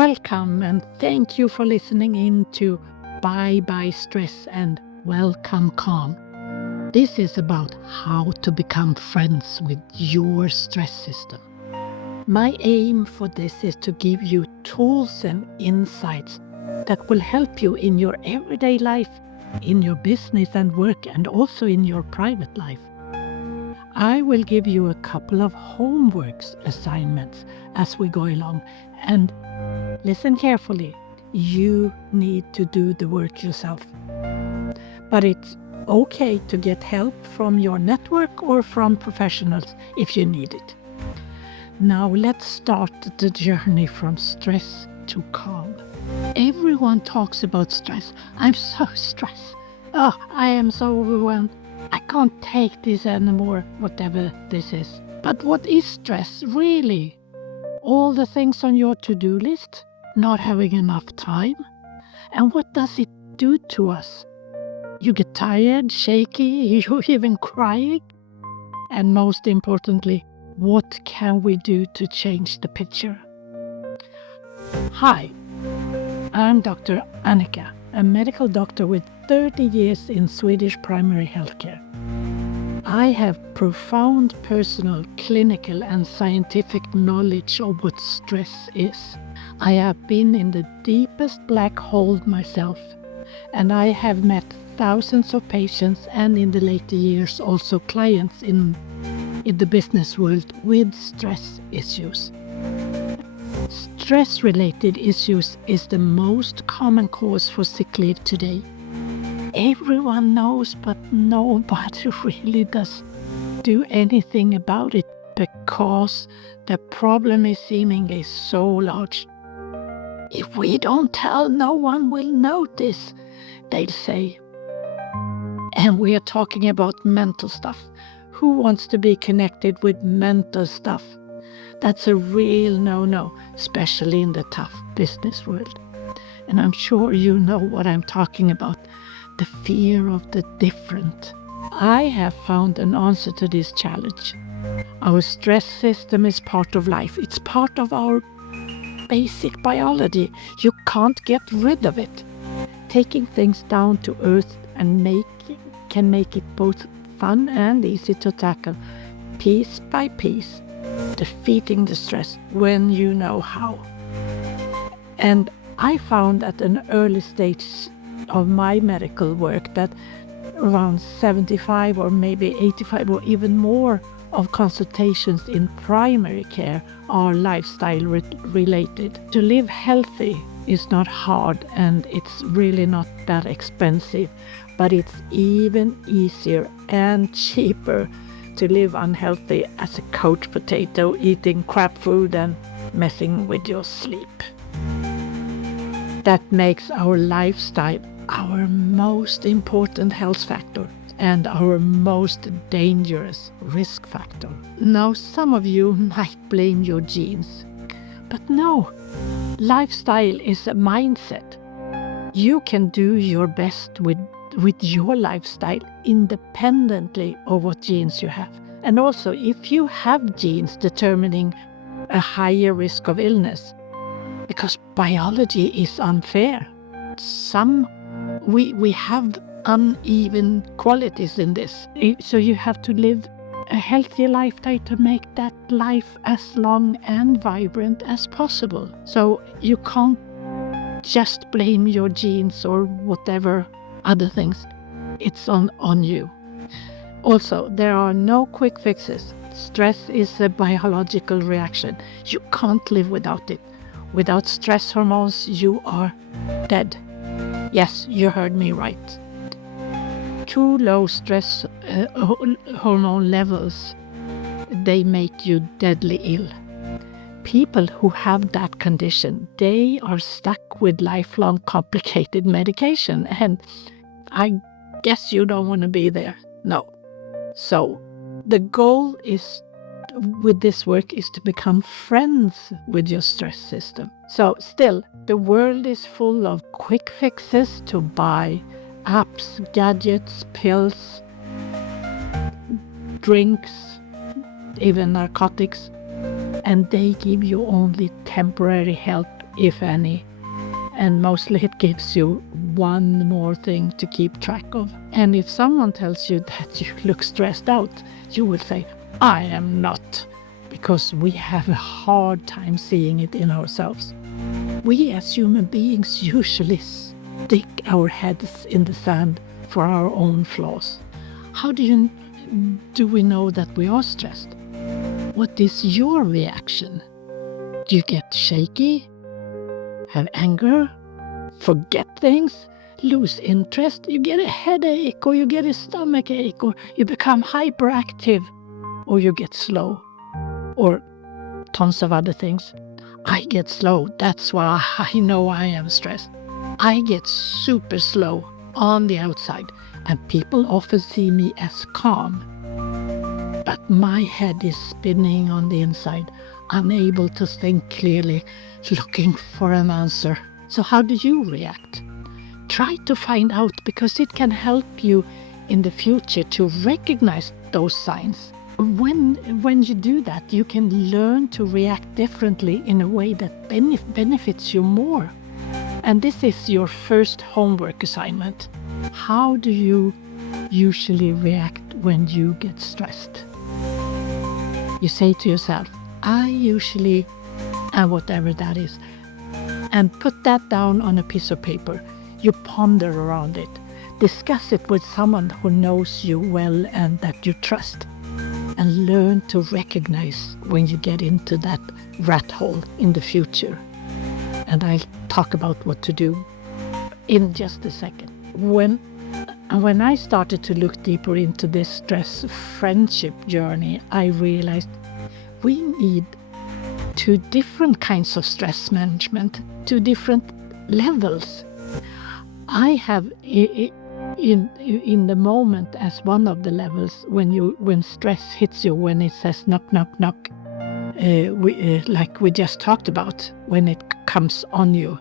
Welcome and thank you for listening in to Bye Bye Stress and Welcome Calm. This is about how to become friends with your stress system. My aim for this is to give you tools and insights that will help you in your everyday life, in your business and work, and also in your private life. I will give you a couple of homeworks assignments as we go along, and listen carefully. You need to do the work yourself. But it's okay to get help from your network or from professionals if you need it. Now let's start the journey from stress to calm. Everyone talks about stress. I'm so stressed. Oh, I am so overwhelmed. I can't take this anymore, whatever this is. But what is stress really? All the things on your to-do list? Not having enough time? And what does it do to us? You get tired, shaky, you're even crying? And most importantly, what can we do to change the picture? Hi, I'm Dr. Annika, a medical doctor with 30 years in Swedish primary healthcare. I have profound personal, clinical and scientific knowledge of what stress is. I have been in the deepest black hole myself, and I have met thousands of patients and in the later years also clients in the business world with stress issues. Stress-related issues is the most common cause for sick leave today. Everyone knows, but nobody really does do anything about it because the problem is seemingly so large. If we don't tell, no one will notice, they'll say. And we are talking about mental stuff. Who wants to be connected with mental stuff? That's a real no-no, especially in the tough business world. And I'm sure you know what I'm talking about. The fear of the different. I have found an answer to this challenge. Our stress system is part of life. It's part of our basic biology. You can't get rid of it. Taking things down to earth and can make it both fun and easy to tackle, piece by piece, defeating the stress when you know how. And I found at an early stage of my medical work that around 75 or maybe 85 or even more of consultations in primary care are lifestyle related. To live healthy is not hard and it's really not that expensive, but it's even easier and cheaper to live unhealthy as a couch potato, eating crap food and messing with your sleep. That makes our lifestyle our most important health factor and our most dangerous risk factor. Now, some of you might blame your genes, but no, lifestyle is a mindset. You can do your best with your lifestyle independently of what genes you have. And also, if you have genes determining a higher risk of illness, because biology is unfair. We have uneven qualities in this. So you have to live a healthy lifestyle to make that life as long and vibrant as possible. So you can't just blame your genes or whatever other things. It's on you. Also, there are no quick fixes. Stress is a biological reaction. You can't live without it. Without stress hormones, you are dead. Yes, you heard me right. Too low stress hormone levels, they make you deadly ill. People who have that condition, they are stuck with lifelong complicated medication, and I guess you don't want to be there. No. So the goal is with this work is to become friends with your stress system. So still, the world is full of quick fixes to buy apps, gadgets, pills, drinks, even narcotics, and they give you only temporary help if any. And mostly it gives you one more thing to keep track of. And if someone tells you that you look stressed out, you will say, I am not, because we have a hard time seeing it in ourselves. We as human beings usually stick our heads in the sand for our own flaws. How do we know that we are stressed? What is your reaction? Do you get shaky? Have anger? Forget things? Lose interest? You get a headache, or you get a stomach ache, or you become hyperactive, or you get slow, or tons of other things. I get slow. That's why I know I am stressed. I get super slow on the outside, and people often see me as calm. But my head is spinning on the inside, unable to think clearly, looking for an answer. So how do you react? Try to find out, because it can help you in the future to recognize those signs. When you do that, you can learn to react differently in a way that benefits you more. And this is your first homework assignment. How do you usually react when you get stressed? You say to yourself, I usually, and whatever that is, and put that down on a piece of paper. You ponder around it. Discuss it with someone who knows you well and that you trust. And learn to recognize when you get into that rat hole in the future. And I'll talk about what to do in just a second. When I started to look deeper into this stress friendship journey, I realized we need two different kinds of stress management, two different levels. I have in the moment as one of the levels when stress hits you, when it says knock, knock, knock, like we just talked about, when it comes on you.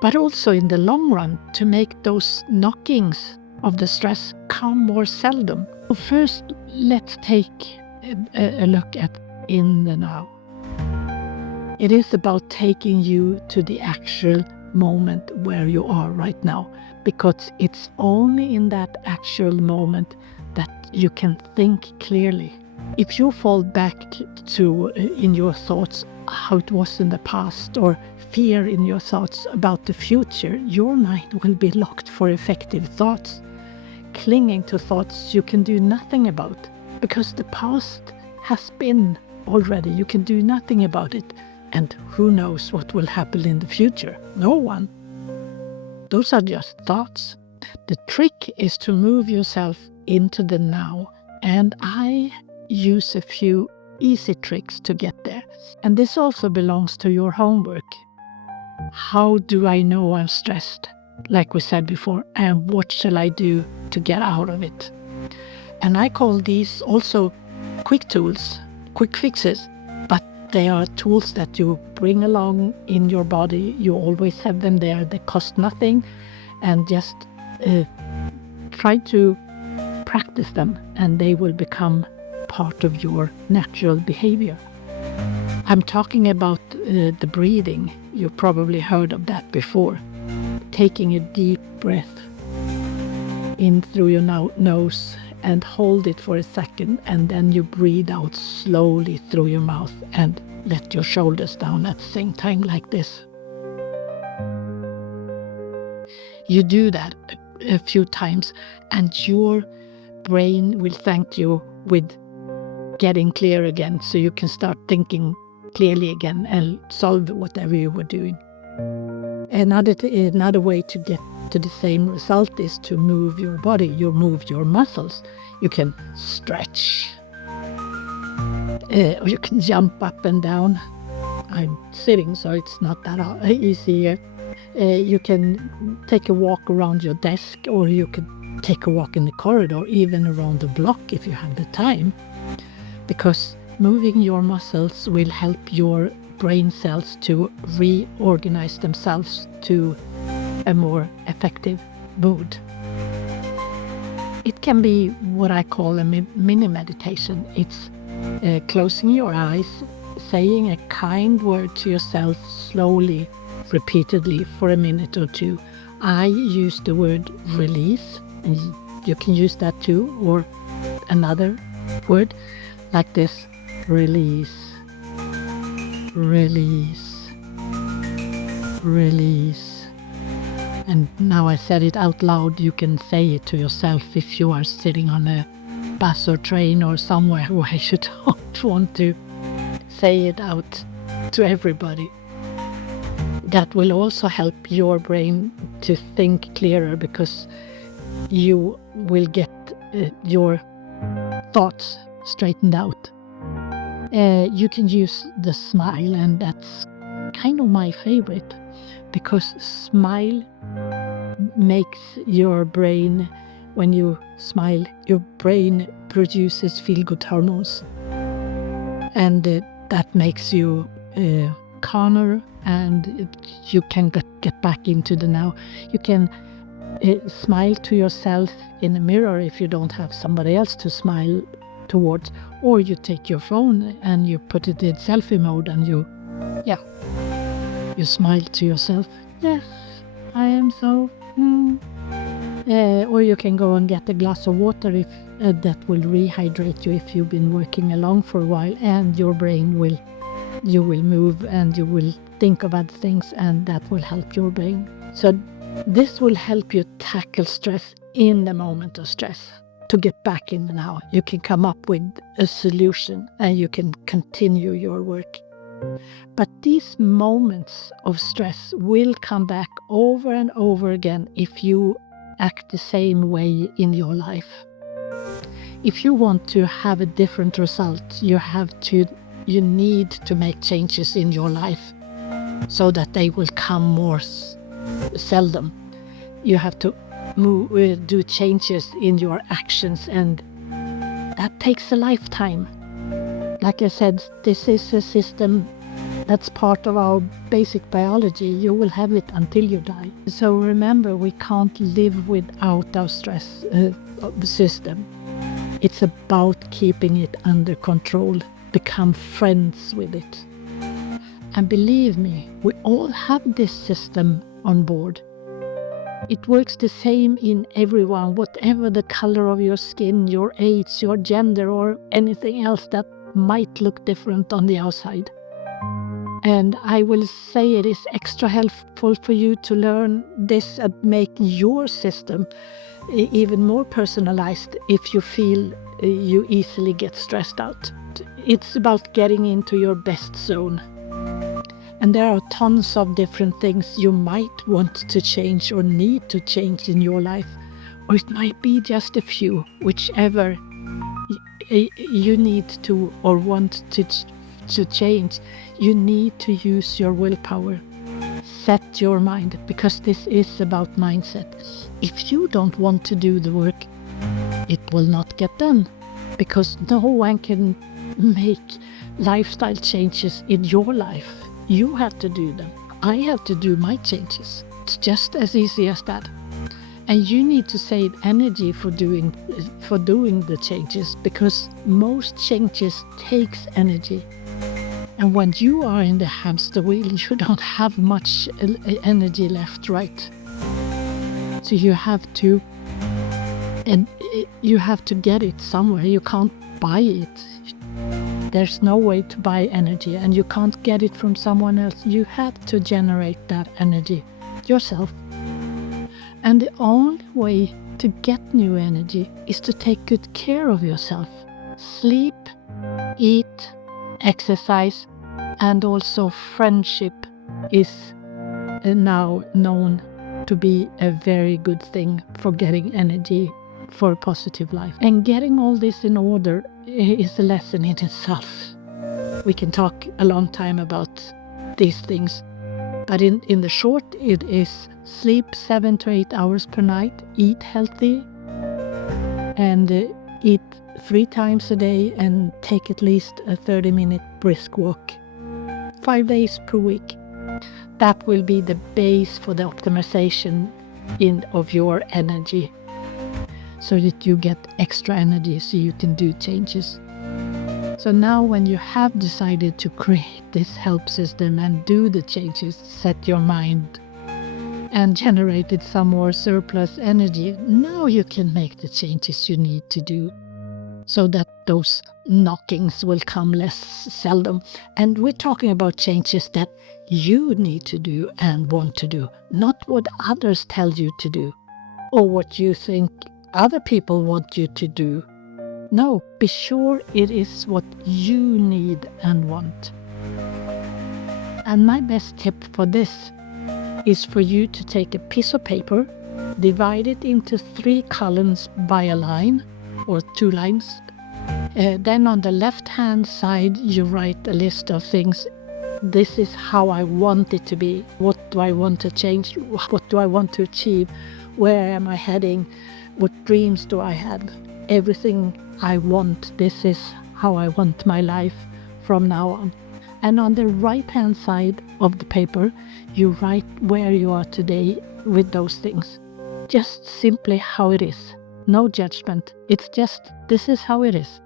But also in the long run, to make those knockings of the stress come more seldom. So first, let's take a look at in the now. It is about taking you to the actual moment where you are right now, because it's only in that actual moment that you can think clearly. If you fall back to in your thoughts how it was in the past, or fear in your thoughts about the future, your mind will be locked for effective thoughts, clinging to thoughts you can do nothing about, because the past has been already. You can do nothing about it. And who knows what will happen in the future? No one. Those are just thoughts. The trick is to move yourself into the now. And I use a few easy tricks to get there. And this also belongs to your homework. How do I know I'm stressed? Like we said before. And what shall I do to get out of it? And I call these also quick tools, quick fixes. They are tools that you bring along in your body. You always have them there. They cost nothing. And just try to practice them, and they will become part of your natural behavior. I'm talking about the breathing. You probably heard of that before. Taking a deep breath in through your nose and hold it for a second, and then you breathe out slowly through your mouth and let your shoulders down at the same time, like this. You do that a few times, and your brain will thank you with getting clear again, so you can start thinking clearly again and solve whatever you were doing. Another way to get to the same result is to move your body. You move your muscles. You can stretch, or you can jump up and down. I'm sitting, so it's not that easy here. You can take a walk around your desk, or you can take a walk in the corridor, even around the block if you have the time. Because moving your muscles will help your brain cells to reorganize themselves to a more effective mood. It can be what I call a mini meditation. It's closing your eyes saying a kind word to yourself slowly, repeatedly for a minute or two. I use the word release, and you can use that too, or another word like this: release, release, release. And now I said it out loud. You can say it to yourself if you are sitting on a bus or train or somewhere where you don't want to say it out to everybody. That will also help your brain to think clearer, because you will get your thoughts straightened out. You can use the smile, and that's kind of my favorite, because smile makes your brain, when you smile, your brain produces feel-good hormones, and that makes you calmer, and you can get back into the now. You can smile to yourself in a mirror if you don't have somebody else to smile towards, or you take your phone and you put it in selfie mode and you smile to yourself. Yes, I am so or you can go and get a glass of water if that will rehydrate you if you've been working along for a while, and your brain will, you will move and you will think about things, and that will help your brain. So this will help you tackle stress in the moment of stress, to get back in the now. You can come up with a solution and you can continue your work. But these moments of stress will come back over and over again if you act the same way in your life. If you want to have a different result, you need to make changes in your life so that they will come more seldom. You have to do changes in your actions, and that takes a lifetime. Like I said, this is a system that's part of our basic biology. You will have it until you die. So remember, we can't live without our stress system. It's about keeping it under control. Become friends with it. And believe me, we all have this system on board. It works the same in everyone, whatever the color of your skin, your age, your gender, or anything else that might look different on the outside. And I will say it is extra helpful for you to learn this and make your system even more personalized if you feel you easily get stressed out. It's about getting into your best zone. And there are tons of different things you might want to change or need to change in your life. Or it might be just a few, whichever you need to or want to change. You need to use your willpower. Set your mind, because this is about mindset. If you don't want to do the work, it will not get done, because no one can make lifestyle changes in your life. You have to do them. I have to do my changes. It's just as easy as that. And you need to save energy for doing the changes, because most changes takes energy. And when you are in the hamster wheel, you don't have much energy left, right? So you have to get it somewhere. You can't buy it. There's no way to buy energy, and you can't get it from someone else. You have to generate that energy yourself. And the only way to get new energy is to take good care of yourself. Sleep, eat, exercise, and also friendship is now known to be a very good thing for getting energy for a positive life. And getting all this in order is a lesson in itself. We can talk a long time about these things, but in the short, it is sleep 7 to 8 hours per night, eat healthy, and eat 3 times a day, and take at least a 30-minute brisk walk 5 days per week. That will be the base for the optimization of your energy, so that you get extra energy so you can do changes. So now when you have decided to create this help system and do the changes, set your mind and generated some more surplus energy, now you can make the changes you need to do so that those knockings will come less seldom. And we're talking about changes that you need to do and want to do, not what others tell you to do or what you think other people want you to do. No, be sure it is what you need and want. And my best tip for this is for you to take a piece of paper, divide it into 3 columns by a line or 2 lines. Then on the left-hand side, you write a list of things. This is how I want it to be. What do I want to change? What do I want to achieve? Where am I heading? What dreams do I have? Everything I want. This is how I want my life from now on. And on the right-hand side of the paper, you write where you are today with those things. Just simply how it is. No judgment. It's just, this is how it is.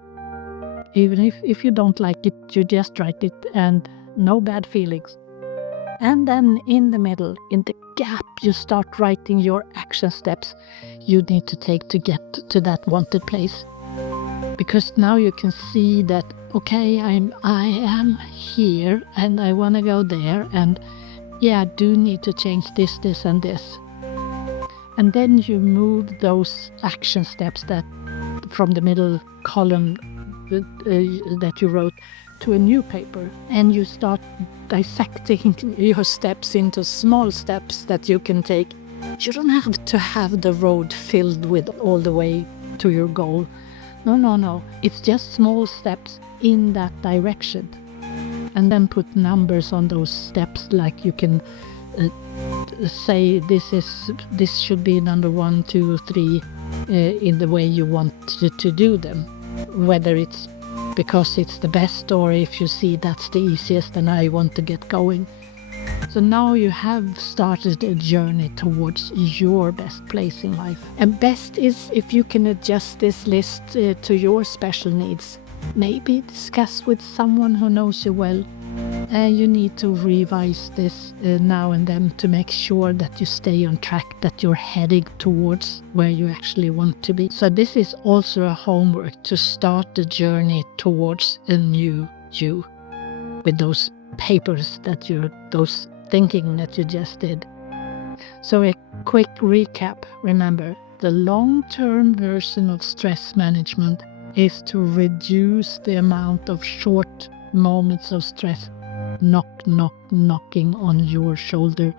Even if you don't like it, you just write it and no bad feelings. And then in the middle, in the gap, you start writing your action steps you need to take to get to that wanted place. Because now you can see that, okay, I am here and I want to go there, and yeah, I do need to change this, this and this. And then you move those action steps that from the middle column that you wrote to a new paper, and you start dissecting your steps into small steps that you can take. You don't have to have the road filled with all the way to your goal. No. It's just small steps in that direction. And then put numbers on those steps, like you can say this should be number 1, 2, 3 in the way you want to do them. Whether it's because it's the best or if you see that's the easiest and I want to get going. So now you have started a journey towards your best place in life. And best is if you can adjust this list to your special needs. Maybe discuss with someone who knows you well. You need to revise this now and then to make sure that you stay on track, that you're heading towards where you actually want to be. So this is also a homework to start the journey towards a new you with those papers those thinking that you just did. So a quick recap. Remember, the long-term version of stress management is to reduce the amount of short moments of stress knocking on your shoulder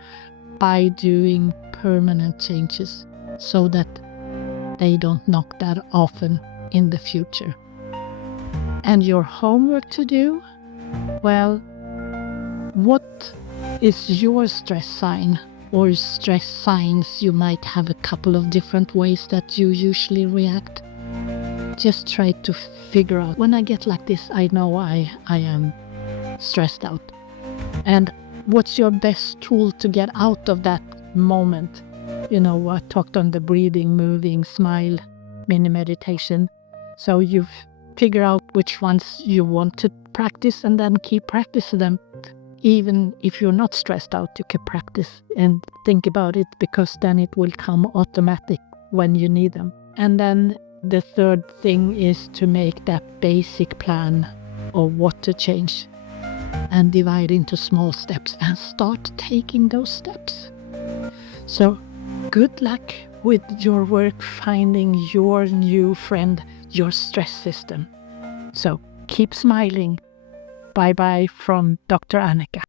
by doing permanent changes so that they don't knock that often in the future. And your homework to do? Well, what is your stress sign or stress signs? You might have a couple of different ways that you usually react. Just try to figure out, when I get like this, I know I am stressed out. And what's your best tool to get out of that moment? You know, I talked on the breathing, moving, smile, mini meditation. So you figure out which ones you want to practice and then keep practicing them. Even if you're not stressed out, you can practice and think about it, because then it will come automatic when you need them. And then the third thing is to make that basic plan of what to change and divide into small steps and start taking those steps. So good luck with your work finding your new friend, your stress system. So keep smiling. Bye-bye from Dr. Annika.